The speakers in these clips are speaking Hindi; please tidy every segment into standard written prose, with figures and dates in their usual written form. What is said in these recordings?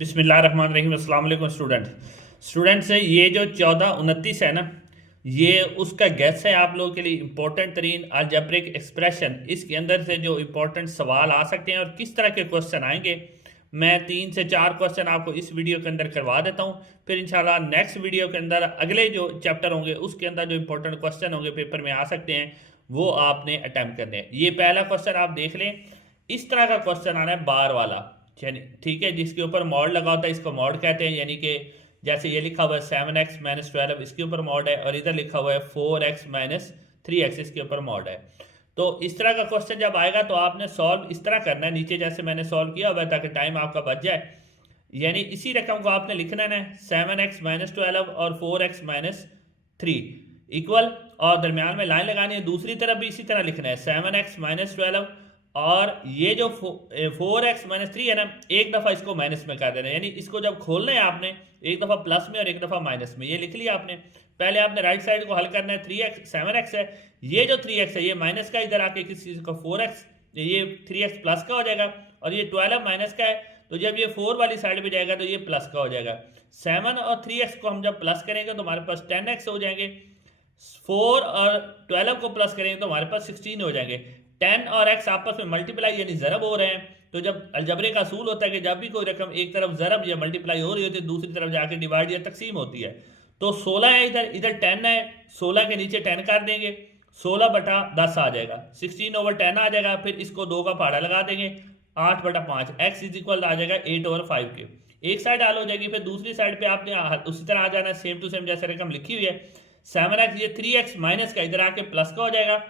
बिस्मिल्लाहिर्रहमानिर्रहीम। अस्सलाम वालेकुम स्टूडेंट्स ये जो 1429 है ना, ये उसका गेस है आप लोगों के लिए इंपॉर्टेंट तरीन अलजेब्रिक एक्सप्रेशन। इसके अंदर से जो इंपॉर्टेंट सवाल आ सकते हैं और किस तरह के क्वेश्चन आएंगे, मैं 3 से 4 क्वेश्चन आपको इस वीडियो के अंदर करवा देता हूँ। फिर इंशाल्लाह नेक्स्ट वीडियो के अंदर अगले जो चैप्टर होंगे उसके अंदर जो इंपॉर्टेंट क्वेश्चन होंगे पेपर में आ सकते हैं, वो आपने अटैम्प्ट करने हैं। ये पहला क्वेश्चन आप देख लें, इस तरह का क्वेश्चन आना है बार वाला, यानी ठीक है, जिसके ऊपर मॉड लगा होता है इसको मॉड कहते हैं। यानी कि जैसे ये लिखा हुआ है 7x-12 इसके ऊपर मॉड है, और इधर लिखा हुआ है 4x-3x इसके ऊपर मॉड है। तो इस तरह का क्वेश्चन जब आएगा तो आपने सॉल्व इस तरह करना है, नीचे जैसे मैंने सॉल्व किया हुआ है ताकि टाइम आपका बच जाए। यानी इसी रकम को आपने लिखना है 7x-12 और 4x-3 इक्वल, और दरमियान में लाइन लगानी है। दूसरी तरफ भी इसी तरह लिखना है 7x-12 और ये जो 4x-3 है ना, एक दफ़ा इसको माइनस में कर देना है। यानी इसको जब खोलना है आपने एक दफ़ा प्लस में और एक दफ़ा माइनस में, ये लिख लिया आपने। पहले आपने राइट साइड को हल करना है। 7x है, ये जो 3x है ये माइनस का, इधर आके किस चीज़ का 4x, ये 3x प्लस का हो जाएगा, और ये 12 माइनस का है, तो जब ये 4 वाली साइड पे जाएगा तो ये प्लस का हो जाएगा। 7 और 3x को हम जब प्लस करेंगे तो हमारे पास 10x हो जाएंगे। 4 और 12 को प्लस करेंगे तो हमारे पास 16 हो जाएंगे। 10 और x आपस में मल्टीप्लाई यानी ज़रब हो रहे हैं। तो जब अलजबरे का असूल होता है कि जब भी कोई रकम एक तरफ ज़रब या मल्टीप्लाई हो रही होती है, दूसरी तरफ जाके डिवाइड या तकसीम होती है। तो 16 है, इधर इधर 10 है, 16 के नीचे 10 कर देंगे, 16/10 आ जाएगा, 16/10 आ जाएगा। फिर इसको 2 का पहाड़ा लगा देंगे, 8/5 x इज इक्वल आ जाएगा 8/5 के। एक साइड हल हो जाएगी, फिर दूसरी साइड पे आपने उसी तरह आ जाना है, सेम टू सेम जैसे रकम लिखी हुई है। 7x, ये 3x माइनस का इधर आके प्लस का हो जाएगा,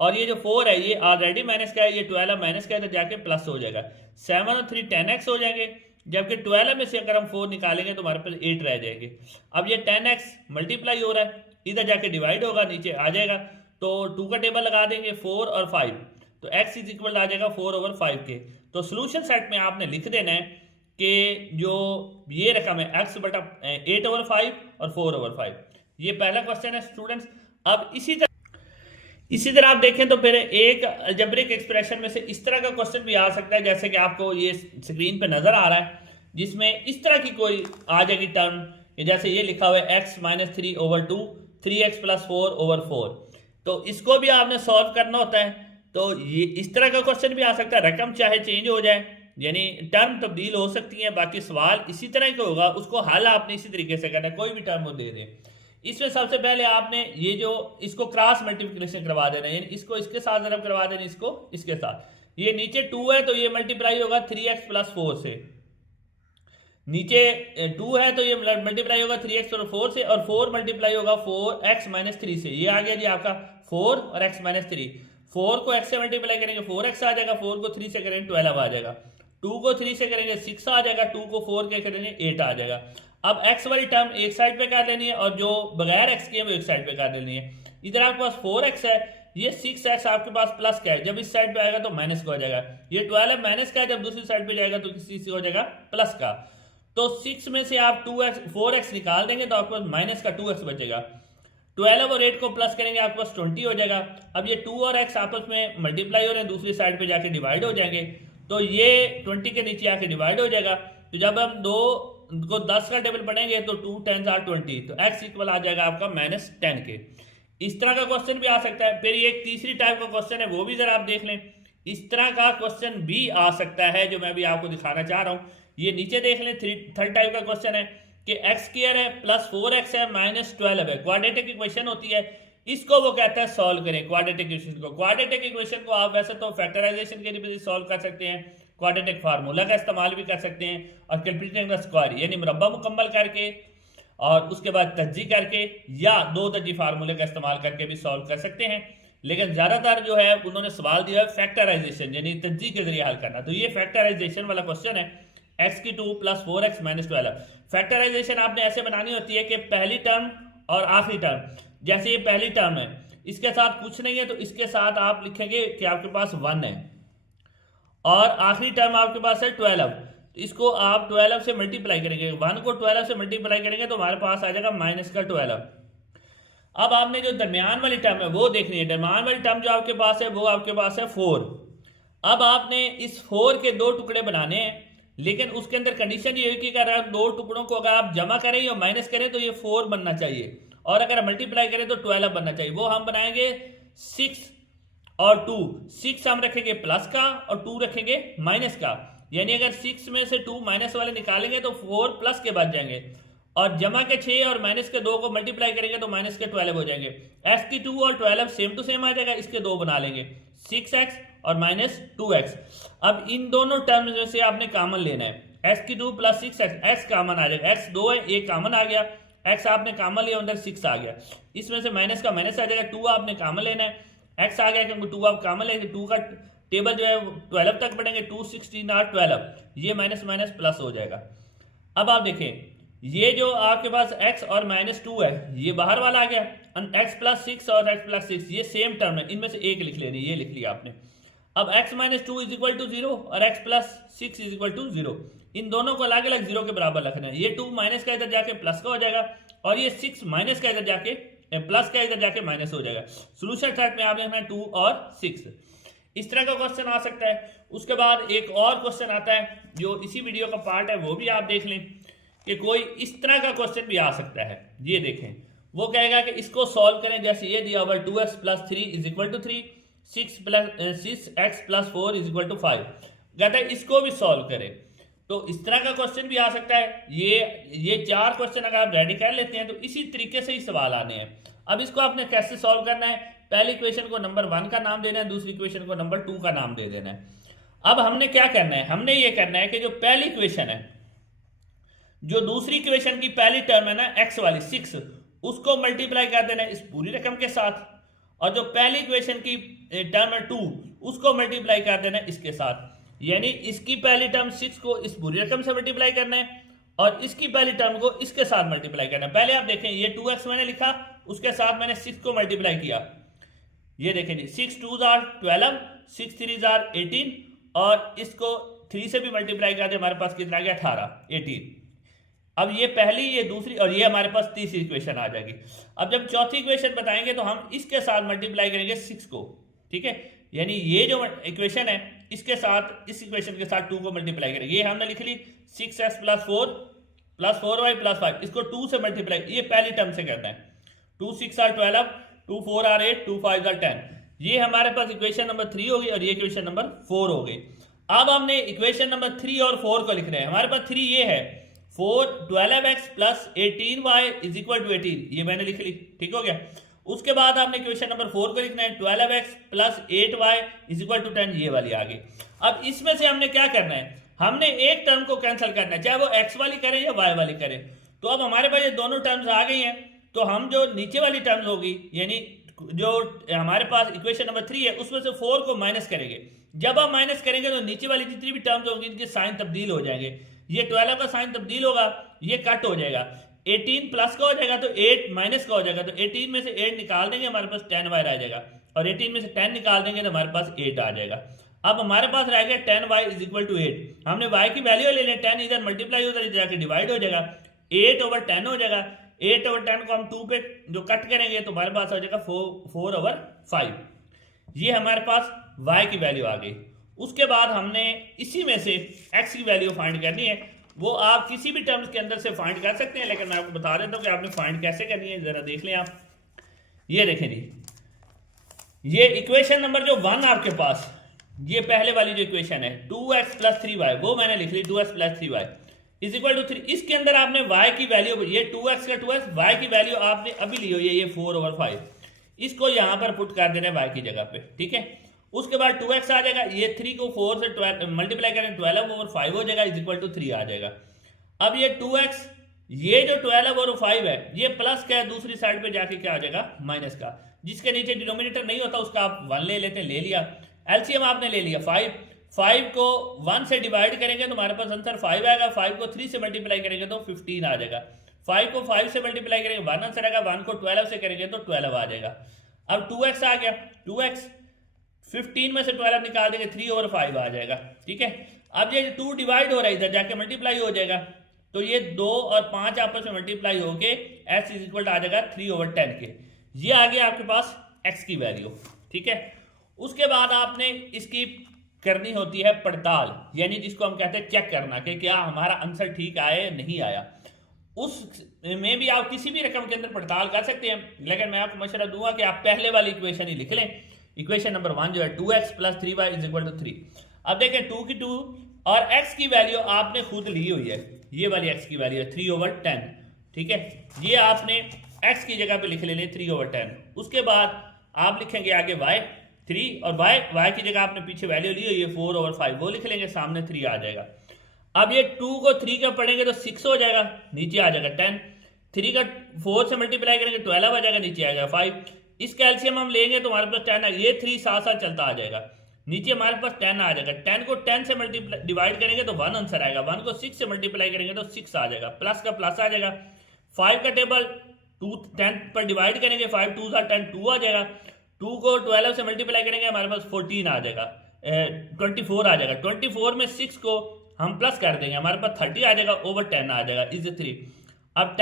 और ये जो 4 है ये ऑलरेडी माइनस का है, ये 12 माइनस का है, तो जाके प्लस हो जाएगा। 7 और 3 10x हो जाएंगे, जबकि 12 में से अगर हम 4 निकालेंगे तो हमारे पास 8 रह जाएंगे। अब ये 10x मल्टीप्लाई हो रहा है, इधर जाके डिवाइड होगा, नीचे आ जाएगा, तो 2 का टेबल लगा देंगे 4 और 5, तो x इज इक्वल आ जाएगा 4/5 के। तो सोल्यूशन सेट में आपने लिख देना है कि जो ये रकम है x/8/5 और 4/5। ये पहला क्वेश्चन है स्टूडेंट्स। अब इसी तरह आप देखें तो फिर एक अलजेब्रिक एक्सप्रेशन में से इस तरह का क्वेश्चन भी आ सकता है, जैसे कि आपको ये स्क्रीन पे नजर आ रहा है, जिसमें इस तरह की कोई आ जाएगी टर्म, जैसे ये लिखा हुआ है x-3/2 3x + 4/4। तो इसको भी आपने सॉल्व करना होता है। तो ये इस तरह का क्वेश्चन भी आ सकता है, रकम चाहे चेंज हो जाए, यानी टर्म तब्दील हो सकती है, बाकी सवाल इसी तरह का होगा, उसको हल आपने इसी तरीके से करना है, कोई भी टर्म वो दे दे। इसमें सबसे पहले आपने ये जो इसको क्रॉस मल्टीप्लिकेशन करवा देना है, यानी इसको इसके साथ ज़रब करवा देना, इसको इसके साथ। ये नीचे 2 है तो ये मल्टीप्लाई होगा 3x + 4 से, नीचे 2 है तो ये मल्टीप्लाई होगा 3x और 4 से, और 4 मल्टीप्लाई होगा 4x - 3 से। ये आ गया जी आपका 4 और x - 3। 4 को x से मल्टीप्लाई करेंगे 4x आ जाएगा, 4 को 3 से करेंगे 12 आ जाएगा, 2 को 3 से करेंगे 6 आ जाएगा, 2 को 4 के करेंगे 8 आ जाएगा। अब x वाली टर्म एक साइड पे कर लेनी है, और जो बगैर x के वो एक साइड पे कर लेनी है। इधर आपके पास 4x है, ये 6x आपके पास प्लस का है, जब इस साइड पे आएगा तो माइनस का हो जाएगा। ये 12 माइनस का है, जब दूसरी साइड पे जाएगा तो किसी से हो जाएगा प्लस का। तो 6 में से आप 4x निकाल देंगे तो आपके पास माइनस का 2x बचेगा। 12 और 8 को प्लस करेंगे आपके पास 20 हो जाएगा। अब ये 2 और x आपस में मल्टीप्लाई हो रहे हैं, दूसरी साइड पे जाके डिवाइड हो जाएंगे, तो ये 20 के नीचे आके डिवाइड हो जाएगा। तो जब हम 2 को 10 का टेबल पढ़ेंगे तो 2 10 are 20, तो x इक्वल आ जाएगा आपका -10 के। इस तरह का क्वेश्चन भी आ सकता है। फिर ये एक तीसरी टाइप का क्वेश्चन है, वो भी जरा आप देख लें। इस तरह का क्वेश्चन भी आ सकता है जो मैं भी आपको दिखाना चाह रहा हूँ। ये नीचे देख लें, थर्ड टाइप का क्वेश्चन है कि x² है प्लस 4x है -12 है, क्वाड्रेटिक इक्वेशन होती है, इसको वो कहता है सॉल्व करें क्वाड्रेटिक इक्वेशन को। क्वाड्रेटिक इक्वेशन को आप वैसे तो फैक्टराइजेशन के लिए सॉल्व कर सकते हैं, क्वाड्रेटिक फार्मूला का इस्तेमाल भी कर सकते हैं, और कैलकुलेटिंग द स्क्वायर यानी मुरब्बा मुकम्मल करके और उसके बाद तज्जी करके या 2 तज्जी फार्मूले का इस्तेमाल करके भी सॉल्व कर सकते हैं। लेकिन ज़्यादातर जो है उन्होंने सवाल दिया है फैक्टराइजेशन यानी तज्जी के जरिए हल करना। तो ये फैक्टराइजेशन वाला क्वेश्चन है, x² + 4x - 12। फैक्टराइजेशन आपने ऐसे बनानी होती है कि पहली टर्म और आखिरी टर्म, जैसे ये पहली टर्म है इसके साथ कुछ नहीं है तो इसके साथ आप लिखेंगे कि आपके पास 1 है, और आखिरी टर्म आपके पास है 12, इसको आप 12 से मल्टीप्लाई करेंगे, 1 को 12 से मल्टीप्लाई करेंगे तो हमारे पास आ जाएगा -12। अब आपने जो दरमियान वाली टर्म है वो देखनी है। दरमियान वाली टर्म जो आपके पास है वो आपके पास है 4। अब आपने इस 4 के 2 टुकड़े बनाने हैं, लेकिन उसके अंदर कंडीशन ये है कि अगर आप दो टुकड़ों को अगर आप जमा करें या माइनस करें तो ये 4 बनना चाहिए, और अगर मल्टीप्लाई करें तो 12 बनना चाहिए। वो हम बनाएंगे 6 और 2। 6 हम रखेंगे प्लस का और 2 रखेंगे माइनस का, यानी अगर 6 में से 2 माइनस वाले निकालेंगे तो 4 प्लस के बच जाएंगे, और जमा के 6 और माइनस के 2 को मल्टीप्लाई करेंगे तो माइनस के 12 हो जाएंगे। x की 2 और 12 सेम टू सेम आ जाएगा, इसके 2 बना लेंगे 6x और माइनस 2x। अब इन दोनों टर्म्स में से आपने कॉमन लेना है, x की 2 प्लस 6x, x कॉमन आ जाएगा, x 2 है ये कॉमन आ गया, x आपने कॉमन लिया अंदर 6 आ गया, इसमें से माइनस का माइनस आ जाएगा, 2 आपने कॉमन लेना है, x आ गया क्योंकि 2 आप कॉमन लेंगे, 2 का टेबल जो है 12 तक बढ़ेंगे, 2 16 और 12, ये माइनस माइनस प्लस हो जाएगा। अब आप देखें ये जो आपके पास x और माइनस 2 है ये बाहर वाला आ गया, x प्लस 6 और x प्लस 6 ये सेम टर्म है, इनमें से एक लिख लेनी, ये लिख लिया आपने। अब x minus 2 is equal to 0 और x plus 6 is equal to 0, इन दोनों को अलग अलग 0 के बराबर रखना है। ये 2 माइनस का इधर जाके प्लस का हो जाएगा, और ये 6 माइनस का इधर जाके प्लस का इधर जाके माइनस हो जाएगा। सोल्यूशन सेट में आपने लिखना 2 और 6। इस तरह का क्वेश्चन आ सकता है। उसके बाद एक और क्वेश्चन आता है जो इसी वीडियो का पार्ट है, वो भी आप देख लें कि कोई इस तरह का क्वेश्चन भी आ सकता है। ये देखें, वो कहेगा कि इसको सॉल्व करें, जैसे ये दिया हुआ 2x plus 3 is equal to 3, 6x plus 4 is equal to 5, कहता है इसको भी सॉल्व करें। तो इस तरह का क्वेश्चन भी आ सकता है। ये 4 क्वेश्चन अगर आप रेडी कर लेते हैं तो इसी तरीके से ही सवाल आने हैं। अब इसको आपने कैसे सॉल्व करना है, पहली इक्वेशन को नंबर 1 का नाम देना है, दूसरी इक्वेशन को नंबर 2 का नाम दे देना है। अब हमने क्या करना है, हमने ये करना है कि जो पहली इक्वेशन है, जो दूसरी इक्वेशन की पहली टर्म है ना x वाली 6, उसको मल्टीप्लाई कर देना है इस पूरी रकम के साथ, और जो पहली इक्वेशन की टर्म है 2 उसको मल्टीप्लाई कर देना है इसके साथ, यानी इसकी पहली टर्म 6 को इस पूरी रकम से मल्टीप्लाई करना है और इसकी पहली टर्म को इसके साथ मल्टीप्लाई करना है। पहले आप देखें ये 2x मैंने लिखा, उसके साथ मैंने 6 को मल्टीप्लाई किया, ये देखें जी 6 2 आर 12, 6 3 आर 18, और इसको 3 से भी मल्टीप्लाई कर दे, हमारे पास कितना गया 18 18। अब ये पहली, ये दूसरी, और ये हमारे पास तीसरी इक्वेशन आ जाएगी। अब जब चौथी इक्वेशन बताएंगे तो हम इसके साथ मल्टीप्लाई करेंगे 6 को, ठीक है, यानी ये जो इक्वेशन है इसके साथ, इस इक्वेशन के साथ 2 को मल्टीप्लाई करेंगे। ये हमने लिख ली 6x प्लस 4y प्लस 5, इसको 2 से मल्टीप्लाई, ये पहली टर्म से करना है, 2 6 आर 12, 2 4 आर 8, 2 5 आर 10, ये हमारे पास इक्वेशन नंबर 3 होगी और ये इक्वेशन नंबर 4 हो गई। अब हमने इक्वेशन नंबर 3 और 4 को लिखना है। हमारे पास 3 ये है 12x plus 18y is equal to 18, ये मैंने लिख ली, ठीक हो गया। उसके बाद आपने इक्वेशन नंबर 4 को लिखना है 12x plus 8y is equal to 10, ये वाली आ गई। अब इसमें से हमने क्या करना है, हमने एक टर्म को कैंसिल करना है, चाहे वो x वाली करें या y वाली करें। तो अब हमारे पास ये दोनों टर्म्स आ गई हैं, तो हम जो नीचे वाली टर्म्स होगी, यानी जो हमारे पास इक्वेशन नंबर 3 है उसमें से 4 को माइनस करेंगे। जब आप माइनस करेंगे तो नीचे वाली जितनी भी टर्म्स होंगी इनके साइन तब्दील हो जाएंगे, ये 12 का साइन तब्दील होगा, ये कट हो जाएगा, 18 प्लस का हो जाएगा तो 8 माइनस का हो जाएगा, तो 18 में से 8 निकाल देंगे हमारे पास 10y आ जाएगा, और 18 में से 10 निकाल देंगे तो हमारे पास 8 आ जाएगा। अब हमारे पास रह गया 10y इज इक्वल टू 8, हमने y की वैल्यू ले लें, 10 इधर मल्टीप्लाई उधर जाके डिवाइड हो जाएगा, 8 ओवर 10 हो जाएगा। 8 ओवर 10 को हम 2 पे जो कट करेंगे तो हमारे पास हो जाएगा 4 ओवर 5, ये हमारे पास y की वैल्यू आ गई। उसके बाद हमने इसी में से x की वैल्यू फाइंड करनी है, वो आप किसी भी टर्म्स के अंदर से फाइंड कर सकते हैं, लेकिन मैं आपको बता देता हूँ कि आपने फाइंड कैसे करनी है, जरा देख लें आप। ये देखें जी, ये इक्वेशन नंबर जो 1 आपके पास, ये पहले वाली जो इक्वेशन है 2x प्लस 3y, वो मैंने लिख ली 2x plus 3y is equal to 3। इसके अंदर आपने y की वैल्यू, ये 2x का 2x, y की वैल्यू आपने अभी ली हुई है ये 4 ओवर 5, इसको यहाँ पर पुट कर देना है y की जगह पे, ठीक है। उसके बाद 2x आ जाएगा, ये 3 को 4 से 12 मल्टीप्लाई करें 12 ओवर 5 हो जाएगा इज इक्वल टू 3 आ जाएगा। अब ये 2x, ये जो 12 ओवर 5 है ये प्लस का है, दूसरी साइड पे जाके क्या आ जाएगा माइनस का, जिसके नीचे डिनोमिनेटर नहीं होता उसका आप 1 ले लेते हैं, ले लिया। एलसीएम आपने ले लिया 5 को 1 से डिवाइड करेंगे तो हमारे पास आंसर 5 आएगा, 5 को 3 से मल्टीप्लाई करेंगे तो 15 आ जाएगा, 5 को 5 से मल्टीप्लाई करेंगे 1 आंसर आएगा, 1 को 12 से करेंगे तो 12 आ जाएगा। अब 2x आ गया, 2x 15 में से 12 निकाल देंगे 3 ओवर 5 आ जाएगा, ठीक है। अब ये 2 डिवाइड हो रहा है, इधर जाके मल्टीप्लाई हो जाएगा, तो ये 2 और 5 आपस में मल्टीप्लाई होके x इज इक्वल आ जाएगा 3 ओवर 10 के। ये आ गया आपके पास x की वैल्यू, ठीक है। उसके बाद आपने इसकी करनी होती है पड़ताल, यानी जिसको हम कहते हैं चेक करना कि क्या हमारा आंसर ठीक आया या नहीं आया। उस में भी आप किसी भी रकम के अंदर पड़ताल कर सकते हैं, लेकिन मैं आपको मशवरा दूंगा कि आप पहले वाली इक्वेशन ही लिख लें। इक्वेशन नंबर 1 जो है 2x + 3y = 3। अब देखें 2 की 2 और x की वैल्यू आपने खुद ली हुई है, ये वाली x की वैल्यू है 3/10, ठीक है। ये आपने x की जगह पे लिख लेने 3/10। उसके बाद आप लिखेंगे आगे y 3 और y की जगह आपने पीछे वैल्यू ली हुई है 4/5, वो लिख लेंगे, सामने 3 आ जाएगा। अब ये 2 को 3 का पढ़ेंगे तो 6 हो जाएगा, नीचे आ जाएगा 10। 3 का 4 से मल्टीप्लाई करेंगे 12 आ जाएगा, नीचे आ जाएगा 5। इसका एलसीएम हम लेंगे तो हमारे पास 10 है, ये 3 साथ साथ चलता आ जाएगा, नीचे हमारे पास 10 आ जाएगा। 10 को 10 से मल्टीप्लाई डिवाइड करेंगे तो 1 आंसर आएगा, 1 को 6 से मल्टीप्लाई करेंगे तो 6 आ जाएगा, प्लस का प्लस आ जाएगा। 5 का टेबल 2 10 पर डिवाइड करेंगे, 5 2 10 2 आ जाएगा। 2 को 12 से मल्टीप्लाई करेंगे हमारे पास 14 आ जाएगा, 24 आ जाएगा। 24 में 6 को हम प्लस कर देंगे, हमारे पास 30 आ जाएगा, ओवर 10 आ जाएगा, इज 3। अब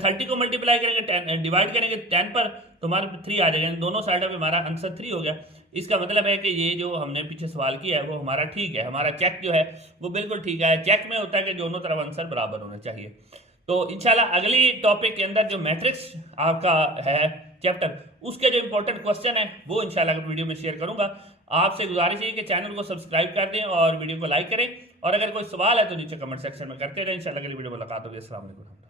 30 को मल्टीप्लाई करेंगे 10 डिवाइड करेंगे 10 पर तो हमारे पास 3 आ जाएगा, दोनों साइड पे हमारा आंसर 3 हो गया। इसका मतलब है कि ये जो हमने पीछे सवाल किया है वो हमारा ठीक है, हमारा चेक जो है वो बिल्कुल ठीक है। चेक में होता है कि दोनों तरफ आंसर बराबर होने चाहिए। तो इंशाल्लाह अगली टॉपिक के अंदर जो मैट्रिक्स आपका है चैप्टर, उसके जो इंपॉर्टेंट क्वेश्चन है वो इंशाल्लाह वीडियो में शेयर करूंगा। आपसे गुजारिश है कि चैनल को सब्सक्राइब कर दें और वीडियो को लाइक करें, और अगर कोई सवाल है तो नीचे कमेंट सेक्शन में करते रहें। इंशाल्लाह अगली वीडियो में मुलाकात होगी। अस्सलाम वालेकुम।